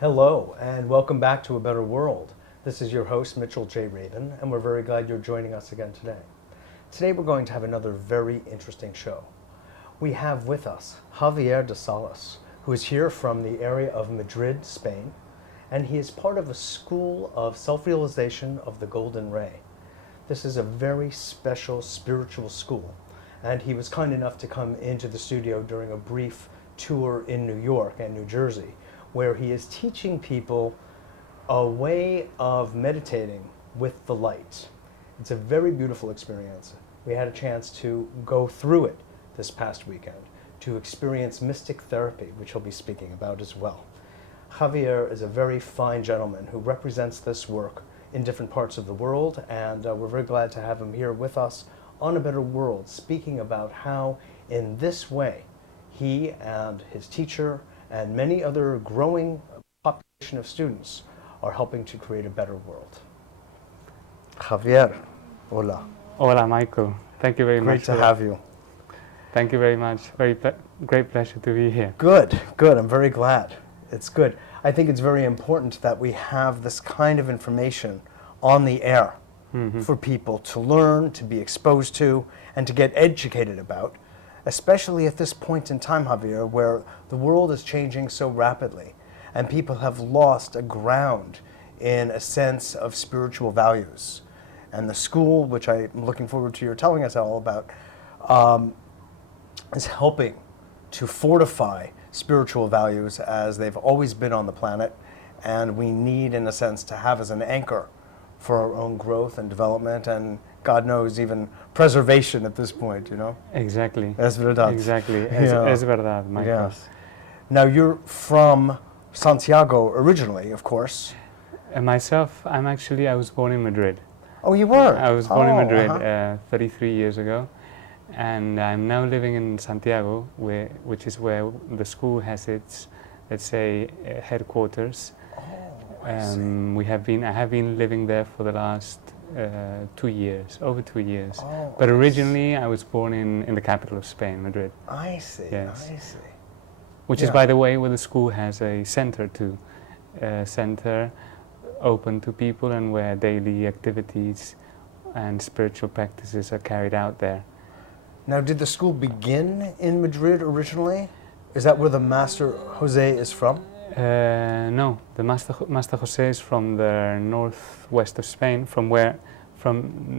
Hello, and welcome back to A Better World. This is your host, Mitchell J. Rabin, and we're very glad you're joining us again today. Today we're going to have another very interesting show. We have with us Javier de Salas, who is here from the area of Madrid, Spain, and he is part of a school of self-realization of the Golden Ray. This is a very special spiritual school, and he was kind enough to come into the studio during a brief tour in New York and New Jersey, where he is teaching people a way of meditating with the light. It's a very beautiful experience. We had a chance to go through it this past weekend to experience mystic therapy, which he'll be speaking about as well. Javier is a very fine gentleman who represents this work in different parts of the world, and we're very glad to have him here with us on A Better World, speaking about how in this way he and his teacher and many other growing population of students are helping to create a better world. Javier, hola. Hola, Michael. Thank you very much. Great to have you. Thank you very much. Great pleasure to be here. Good. I'm very glad. It's good. I think it's very important that we have this kind of information on the air for people to learn, to be exposed to, and to get educated about, especially at this point in time, Javier, where the world is changing so rapidly and people have lost a ground in a sense of spiritual values. And the school, which I'm looking forward to your telling us all about, is helping to fortify spiritual values as they've always been on the planet, and we need, in a sense, to have as an anchor for our own growth and development, and God knows, even preservation at this point, you know? Exactly. Es verdad. Exactly. Yeah. Es verdad, Michael. Yes. Now, you're from Santiago originally, of course. And myself, I was born in Madrid. Oh, you were? I was born in Madrid 33 years ago, and I'm now living in Santiago, which is where the school has its, let's say, headquarters. I have been living there for the last over 2 years. Oh, But originally, I was born in the capital of Spain, Madrid. I see. Yes. I see. Which is, by the way, where the school has a center too, a center open to people and where daily activities and spiritual practices are carried out there. Now, did the school begin in Madrid originally? Is that where the Master Jose is from? No, the Master Jose is from the northwest of Spain, from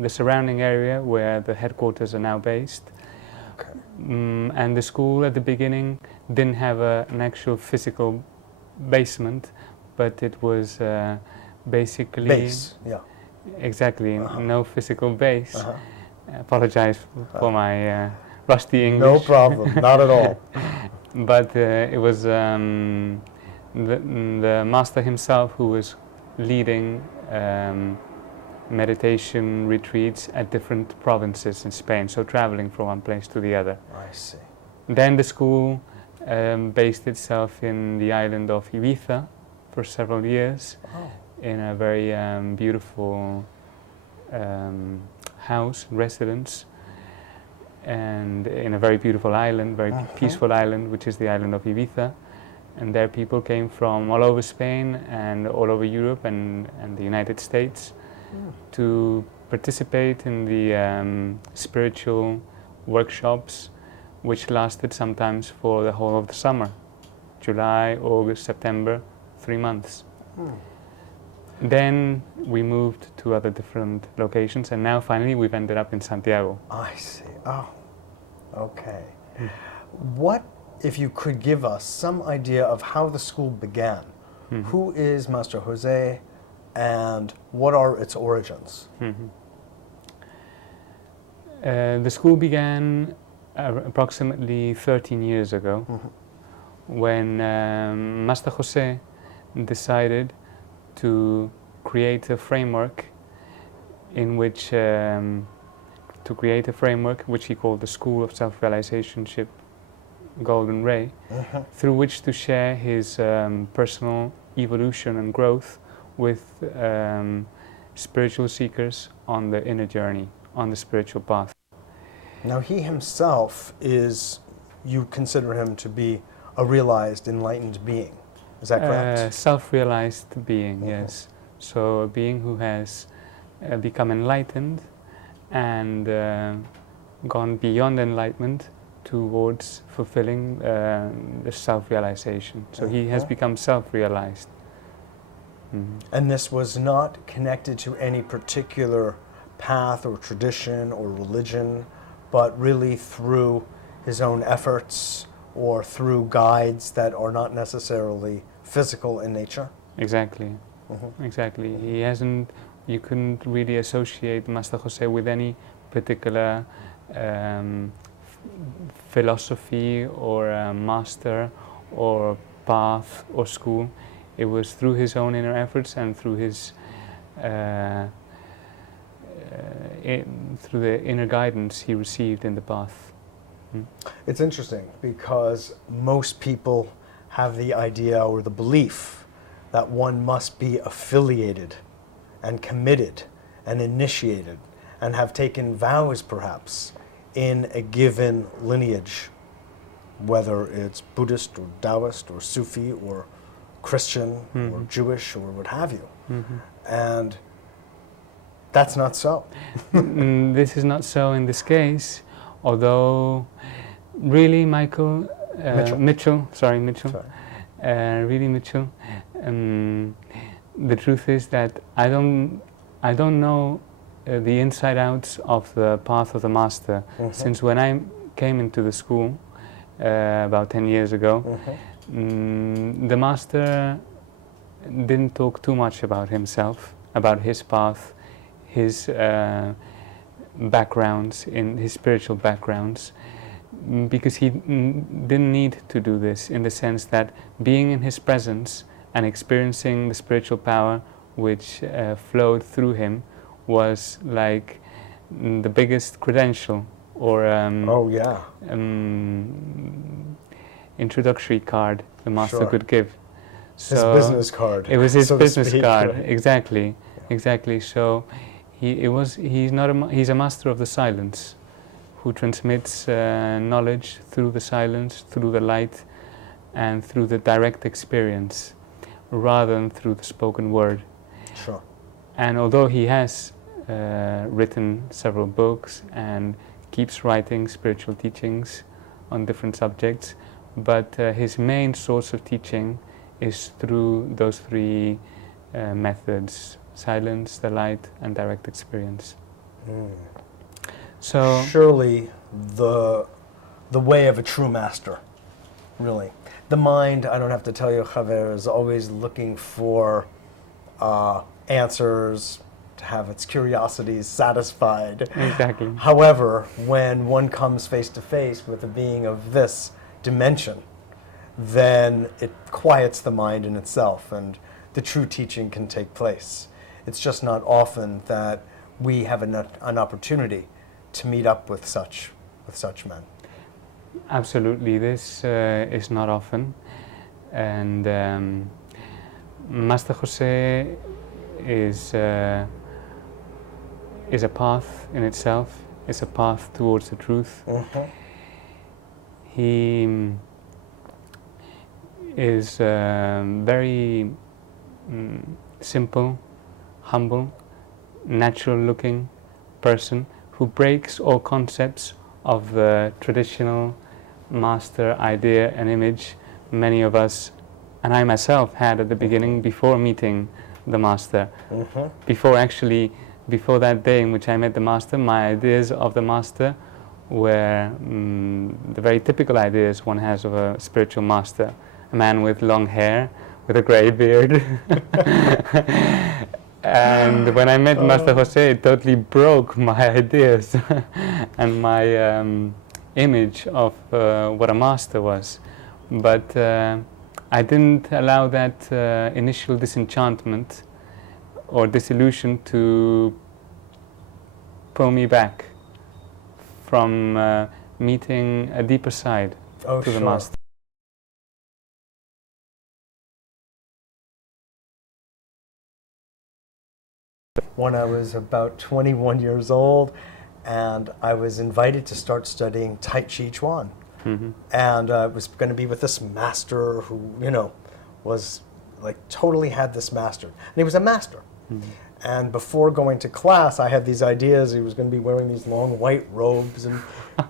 the surrounding area where the headquarters are now based. Okay. And the school at the beginning didn't have an actual physical basement, but it was basically... Base, yeah. Exactly, no physical base. I apologize for my rusty English. No problem, not at all. But it was the master himself who was leading meditation retreats at different provinces in Spain, so traveling from one place to the other. I see. Then the school based itself in the island of Ibiza for several years, in a very beautiful house, residence, and in a very beautiful island, very peaceful island, which is the island of Ibiza. And there people came from all over Spain and all over Europe and the United States to participate in the spiritual workshops, which lasted sometimes for the whole of the summer, July, August, September, 3 months. Then we moved to other different locations, and now finally we've ended up in Santiago. I see. Oh, okay. What, if you could give us some idea of how the school began? Who is Master Jose, and what are its origins? The school began approximately 13 years ago, when Master Jose decided to create a framework which he called the School of Self-Realizationship Golden Ray, through which to share his personal evolution and growth with spiritual seekers on the inner journey, on the spiritual path. Now, he himself you consider him to be a realized, enlightened being. Is that correct? Self-realized being, yes. So a being who has become enlightened and gone beyond enlightenment towards fulfilling the self-realization. So he has become self-realized. And this was not connected to any particular path or tradition or religion, but really through his own efforts or through guides that are not necessarily physical in nature? Exactly. Exactly. He hasn't, you couldn't really associate Master Jose with any particular philosophy or master or path or school. It was through his own inner efforts and through his through the inner guidance he received in the path. It's interesting because most people have the idea or the belief that one must be affiliated and committed and initiated and have taken vows perhaps in a given lineage, whether it's Buddhist or Taoist or Sufi or Christian or Jewish or what have you. And that's not so. This is not so in this case, although really Mitchell, really Mitchell, the truth is that I don't know the inside outs of the path of the master. Since when I came into the school about 10 years ago, the master didn't talk too much about himself, about his path, his backgrounds, in his spiritual backgrounds, because he didn't need to do this, in the sense that being in his presence and experiencing the spiritual power which flowed through him was like the biggest credential or introductory card the master could give. So his business card. It was his so business card, right? exactly, exactly. So he's a master of the silence, who transmits knowledge through the silence, through the light, and through the direct experience, rather than through the spoken word. Sure. And although he has written several books and keeps writing spiritual teachings on different subjects, but his main source of teaching is through those three methods: silence, the light, and direct experience. So surely the way of a true master, really. The mind, I don't have to tell you, Javier, is always looking for answers, to have its curiosities satisfied. Exactly. However, when one comes face to face with a being of this dimension, then it quiets the mind in itself and the true teaching can take place. It's just not often that we have an opportunity to meet up with such men. Absolutely, this is not often, and Master Jose is a path in itself. It's a path towards the truth. He is very simple, humble, natural-looking person who breaks all concepts of the traditional master idea and image many of us, and I myself, had at the beginning before meeting the master. Before that day in which I met the master, my ideas of the master were the very typical ideas one has of a spiritual master: a man with long hair, with a grey beard. And when I met Master Jose, it totally broke my ideas and my image of what a master was. But I didn't allow that initial disenchantment or disillusion to pull me back from meeting a deeper side to the master. When I was about 21 years old, and I was invited to start studying Tai Chi Chuan. And I was going to be with this master who, was like totally had this mastered. And he was a master. And before going to class, I had these ideas. He was going to be wearing these long white robes and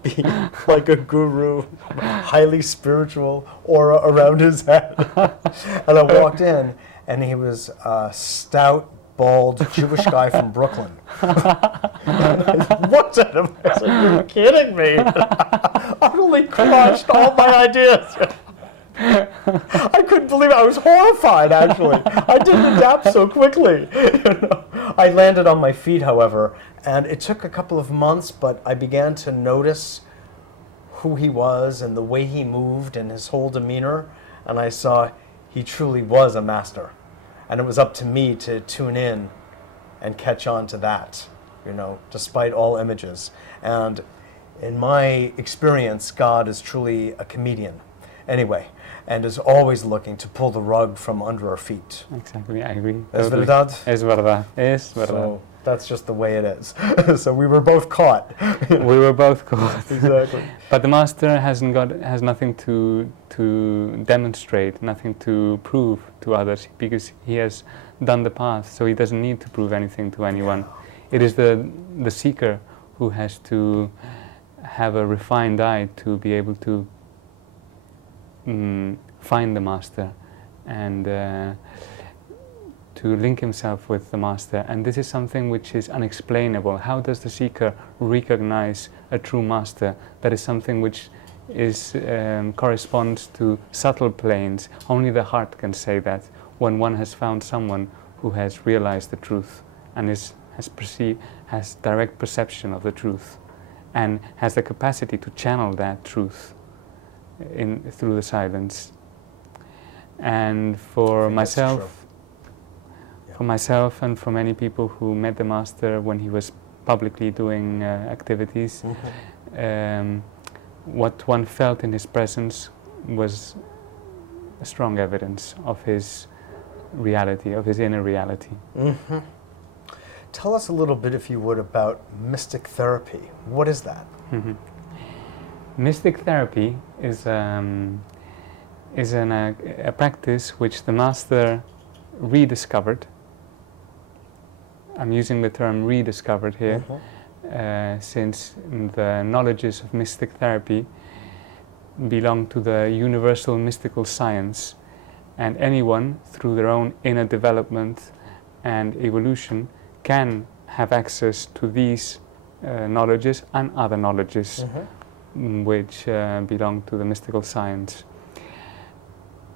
be like a guru, highly spiritual aura around his head. And I walked in, and he was a stout, bald Jewish guy from Brooklyn. And I looked at him. I said, "You're kidding me!" Utterly crushed all my ideas. I couldn't believe it. I was horrified, actually. I didn't adapt so quickly. I landed on my feet, however, and it took a couple of months, but I began to notice who he was and the way he moved and his whole demeanor, and I saw he truly was a master. And it was up to me to tune in and catch on to that, despite all images. And in my experience, God is truly a comedian. Anyway, and is always looking to pull the rug from under our feet. Exactly, I agree. Es Totally. verdad? Es verdad. Es verdad. So that's just the way it is. So we were both caught. We were both caught. Exactly. But the master has nothing to demonstrate, nothing to prove to others, because he has done the path, so he doesn't need to prove anything to anyone. It is the seeker who has to have a refined eye to be able to find the master and to link himself with the master. And this is something which is unexplainable. How does the seeker recognize a true master? That is something which corresponds to subtle planes. Only the heart can say that, when one has found someone who has realized the truth and has direct perception of the truth and has the capacity to channel that truth through the silence. And for myself and for many people who met the master when he was publicly doing activities, what one felt in his presence was a strong evidence of his reality, of his inner reality. Mm-hmm. Tell us a little bit, if you would, about mystic therapy. What is that? Mm-hmm. Mystic therapy is a practice which the master rediscovered. I'm using the term rediscovered here, since the knowledges of mystic therapy belong to the universal mystical science, and anyone, through their own inner development and evolution, can have access to these knowledges and other knowledges which belong to the mystical science.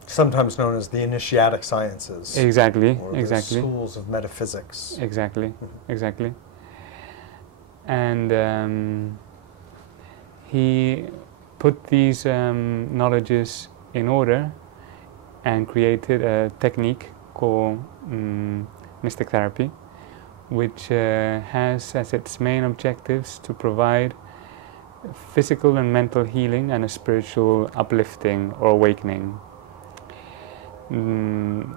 Sometimes known as the initiatic sciences. Exactly, or exactly. The schools of metaphysics. Exactly, exactly. And he put these knowledges in order and created a technique called mystic therapy, which has as its main objectives to provide physical and mental healing and a spiritual uplifting or awakening. The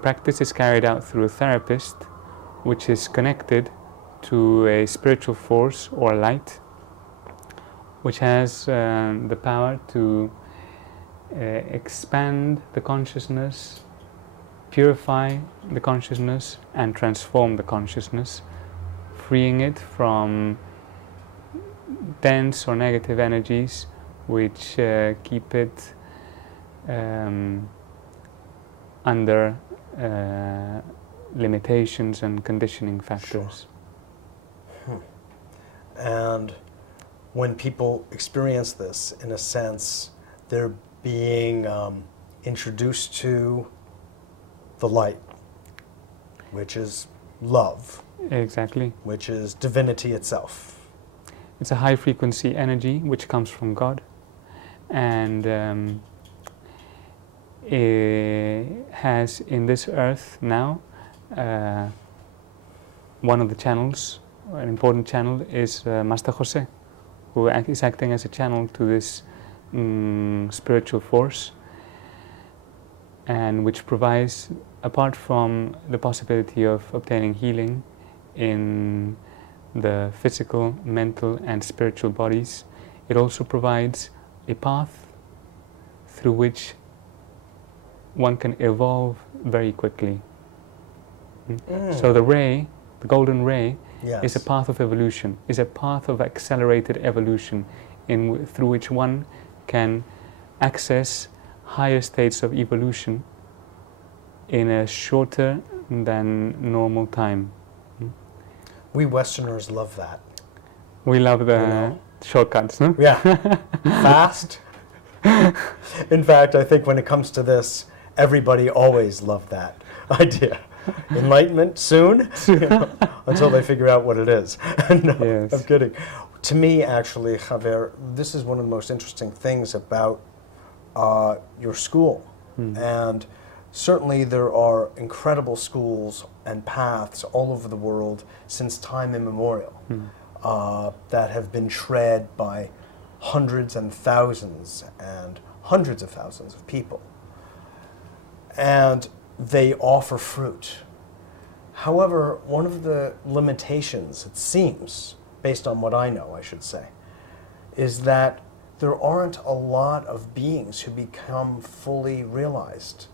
practice is carried out through a therapist, which is connected to a spiritual force or light, which has the power to expand the consciousness, purify the consciousness, and transform the consciousness, freeing it from dense or negative energies which keep it under limitations and conditioning factors. Sure. And when people experience this, in a sense, they're being introduced to the light, which is love. Exactly. Which is divinity itself. It's a high frequency energy which comes from God, and it has in this earth now one of the channels, an important channel, is Master Jose, who is acting as a channel to this spiritual force, and which provides, apart from the possibility of obtaining healing in the physical, mental and spiritual bodies, it also provides a path through which one can evolve very quickly. So the golden ray, Yes. is a path of evolution, is a path of accelerated evolution through which one can access higher states of evolution in a shorter than normal time. We Westerners love that. We love the You know? shortcuts, no? Yeah. Fast. In fact, I think when it comes to this, everybody always loved that idea. Enlightenment soon, until they figure out what it is. No, Yes. I'm kidding. To me, actually, Javier, this is one of the most interesting things about your school. And certainly there are incredible schools and paths all over the world since time immemorial that have been tread by hundreds and hundreds of thousands of people. And they offer fruit. However, one of the limitations, it seems, based on what I know, I should say, is that there aren't a lot of beings who become fully realized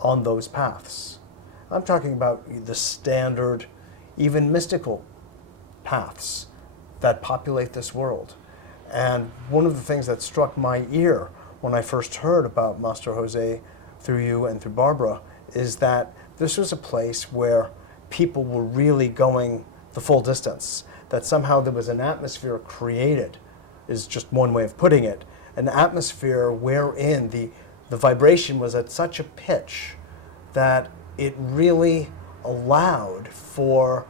on those paths. I'm talking about the standard, even mystical paths that populate this world. And one of the things that struck my ear when I first heard about Master Jose through you and through Barbara is that this was a place where people were really going the full distance, that somehow there was an atmosphere created, is just one way of putting it, an atmosphere wherein the vibration was at such a pitch that it really allowed for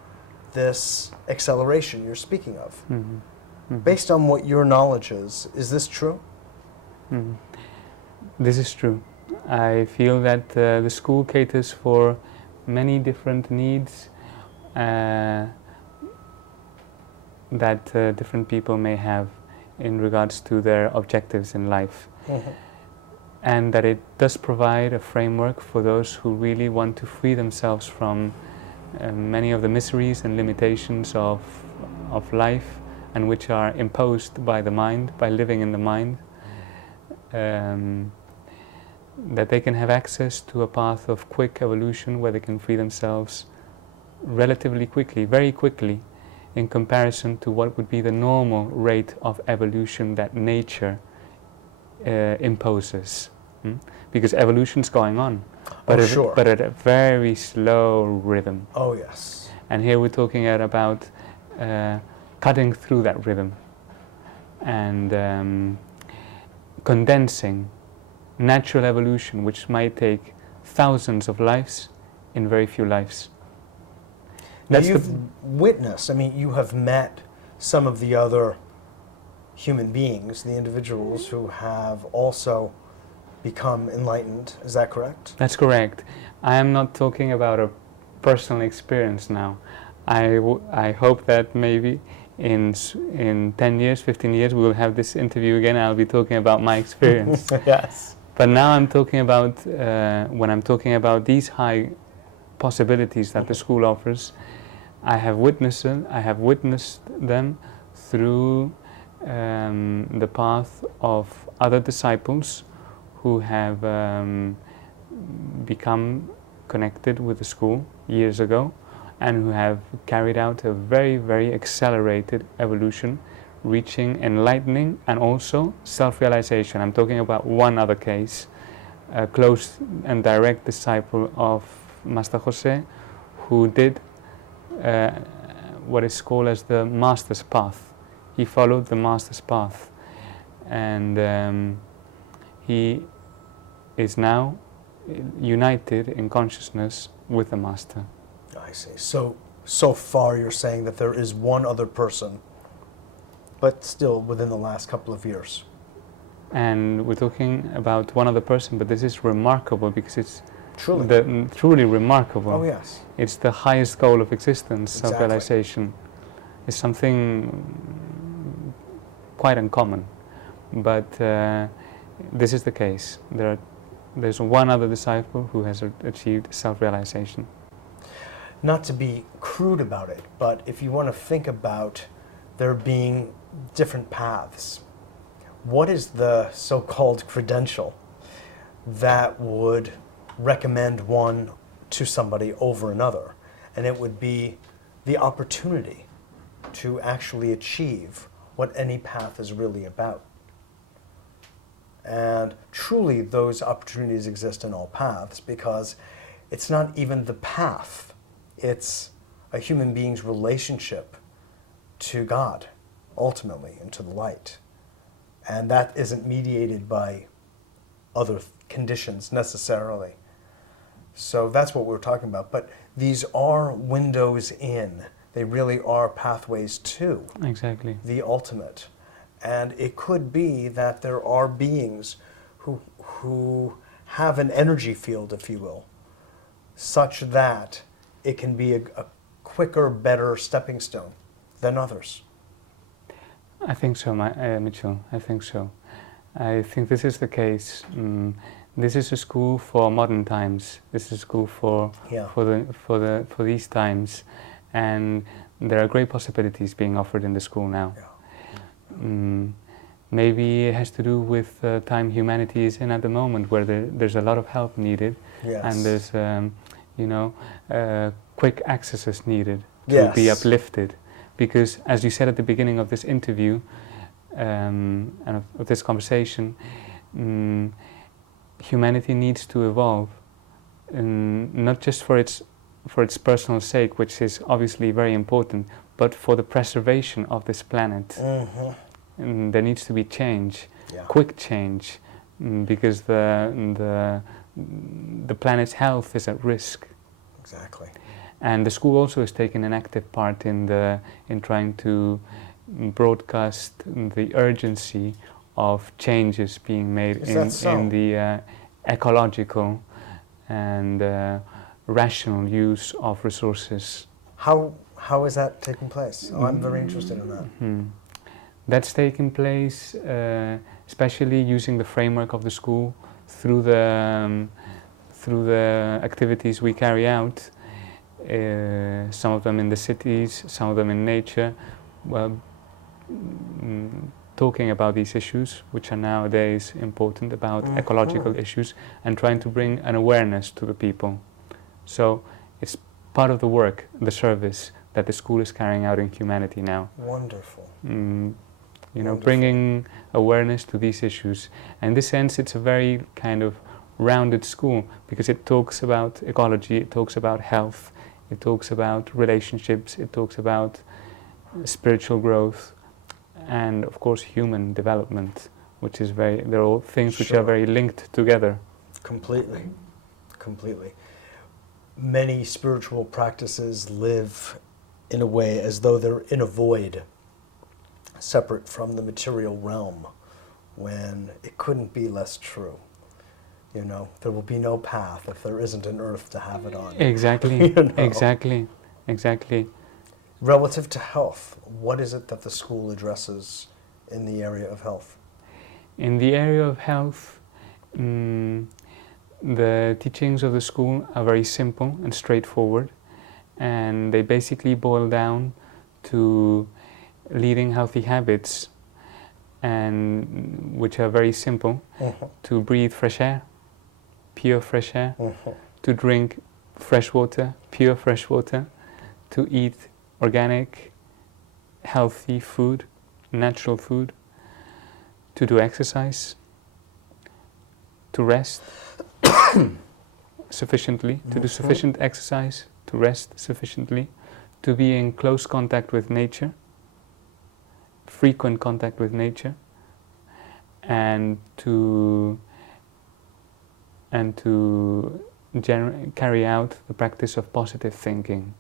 this acceleration you're speaking of. Based on what your knowledge is this true? This is true. I feel that the school caters for many different needs that different people may have in regards to their objectives in life. And that it does provide a framework for those who really want to free themselves from many of the miseries and limitations of life, and which are imposed by the mind, by living in the mind. That they can have access to a path of quick evolution where they can free themselves relatively quickly, very quickly, in comparison to what would be the normal rate of evolution that nature imposes. Because evolution's going on, but, but at a very slow rhythm. Oh yes. And here we're talking about cutting through that rhythm and condensing natural evolution, which might take thousands of lives in very few lives. Now you've witnessed, I mean, you have met some of the other human beings, the individuals who have also become enlightened. Is that correct? That's correct. I am not talking about a personal experience now. I hope that maybe in 10 years, 15 years, we will have this interview again and I'll be talking about my experience. Yes. But now I'm talking about, when I'm talking about these high possibilities that the school offers, I have witnessed them through the path of other disciples who have become connected with the school years ago and who have carried out a very, very accelerated evolution, reaching enlightening and also self-realization. I'm talking about one other case, a close and direct disciple of Master Jose, who did what is called as the Master's Path. He followed the Master's Path, and he is now united in consciousness with the Master. I see. So far you're saying that there is one other person, but still within the last couple of years. And we're talking about one other person, but this is remarkable because it's truly, truly remarkable. Oh yes. It's the highest goal of existence, Exactly. self-realization. It's something quite uncommon, but this is the case. There's one other disciple who has achieved self-realization. Not to be crude about it, but if you want to think about there being different paths, what is the so-called credential that would recommend one to somebody over another. And it would be the opportunity to actually achieve what any path is really about. And truly, those opportunities exist in all paths, because it's not even the path, it's a human being's relationship to God, ultimately, and to the light. And that isn't mediated by other conditions necessarily. So that's what we're talking about. But these are windows in. They really are pathways to Exactly. the ultimate. And it could be that there are beings who have an energy field, if you will, such that it can be a quicker, better stepping stone than others. I think so, Mitchell. I think so. I think this is the case. This is a school for modern times. This is a school for these times, and there are great possibilities being offered in the school now. Yeah. Maybe it has to do with the time humanity is in at the moment, where there's a lot of help needed, Yes. and there's quick accesses needed to be uplifted. Because, as you said at the beginning of this interview and of this conversation, humanity needs to evolve, not just for its personal sake, which is obviously very important, but for the preservation of this planet. Mm-hmm. And there needs to be change, Yeah. quick change, because the planet's health is at risk. Exactly. And the school also is taking an active part in trying to broadcast the urgency of changes being made in the ecological and rational use of resources. How is that taking place? Oh, I'm very interested in that. Mm-hmm. That's taking place especially using the framework of the school through the activities we carry out. Some of them in the cities, some of them in nature, talking about these issues, which are nowadays important, about ecological issues, and trying to bring an awareness to the people. So it's part of the work, the service that the school is carrying out in humanity now. Wonderful. Bringing awareness to these issues. And in this sense, it's a very kind of rounded school, because it talks about ecology, it talks about health, it talks about relationships, it talks about spiritual growth, and of course human development, which is they're all things which are very linked together. Completely. Many spiritual practices live in a way as though they're in a void, separate from the material realm, when it couldn't be less true. There will be no path if there isn't an earth to have it on. Exactly, exactly. Relative to health, what is it that the school addresses in the area of health? In the area of health, the teachings of the school are very simple and straightforward, and they basically boil down to leading healthy habits, and which are very simple: to breathe fresh air, pure fresh air, to drink fresh water, pure fresh water, to eat organic, healthy food, natural food, to do exercise, to rest sufficiently, to do sufficient exercise, to rest sufficiently, to be in close contact with nature, frequent contact with nature, and to carry out the practice of positive thinking,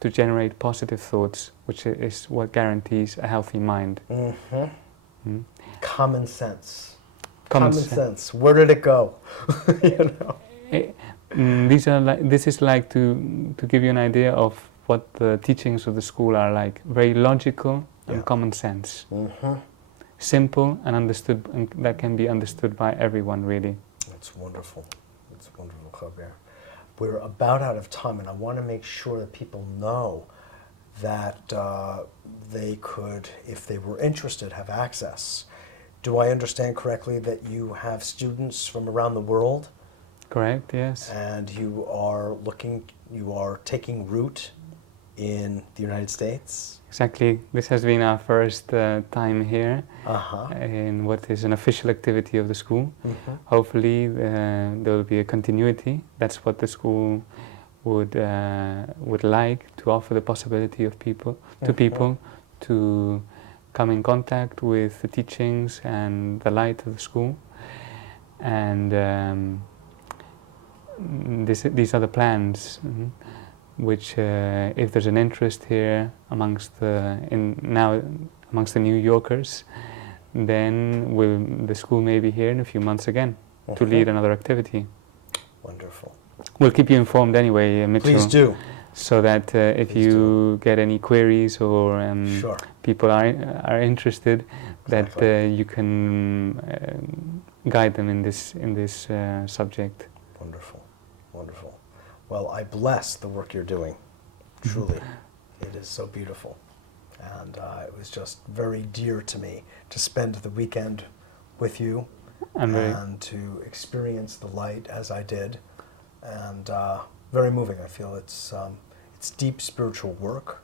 to generate positive thoughts, which is what guarantees a healthy mind. Common sense. Common sense. Where did it go? This is like to give you an idea of what the teachings of the school are like. Very logical and common sense. Simple and understood, and that can be understood by everyone, really. That's wonderful. That's wonderful, Javier. We're about out of time, and I want to make sure that people know that they could, if they were interested, have access Do I understand correctly that you have students from around the world? Correct, yes. And you are taking root in the United States? Exactly. This has been our first time here in what is an official activity of the school. Hopefully there will be a continuity. That's what the school would like, to offer the possibility of people to come in contact with the teachings and the light of the school. And these are the plans, which if there's an interest here amongst the New Yorkers, then the school may be here in a few months again to lead another activity. Wonderful. We'll keep you informed anyway, Mitchell. Please do. So that if you get any queries or people are interested, that you can guide them in this subject. Wonderful, wonderful. Well, I bless the work you're doing. Truly, it is so beautiful, and it was just very dear to me to spend the weekend with you and to experience the light as I did, and very moving. I feel it's deep spiritual work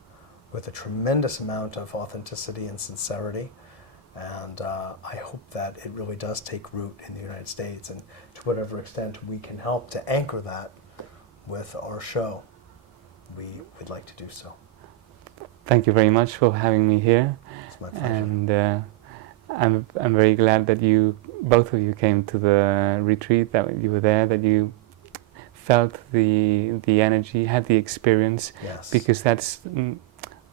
with a tremendous amount of authenticity and sincerity, and I hope that it really does take root in the United States, and to whatever extent we can help to anchor that with our show, we would like to do so. Thank you very much for having me here. It's my pleasure. And I'm very glad that both of you came to the retreat, that you were there, that you felt the energy, had the experience, because that's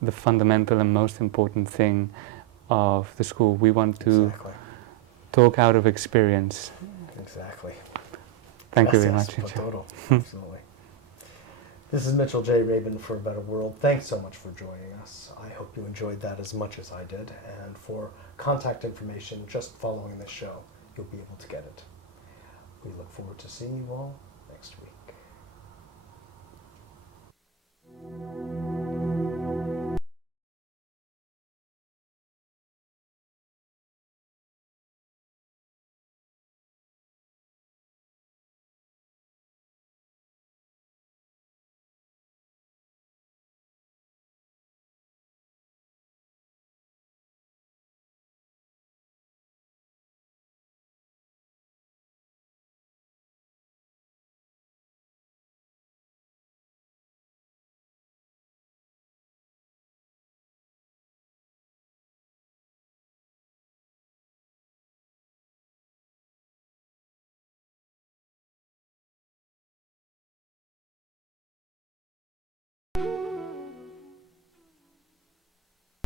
the fundamental and most important thing of the school. We want to talk out of experience. Exactly. Thank you very much. Absolutely. This is Mitchell J. Rabin for A Better World. Thanks so much for joining us. I hope you enjoyed that as much as I did. And for contact information, just following this show, you'll be able to get it. We look forward to seeing you all next week.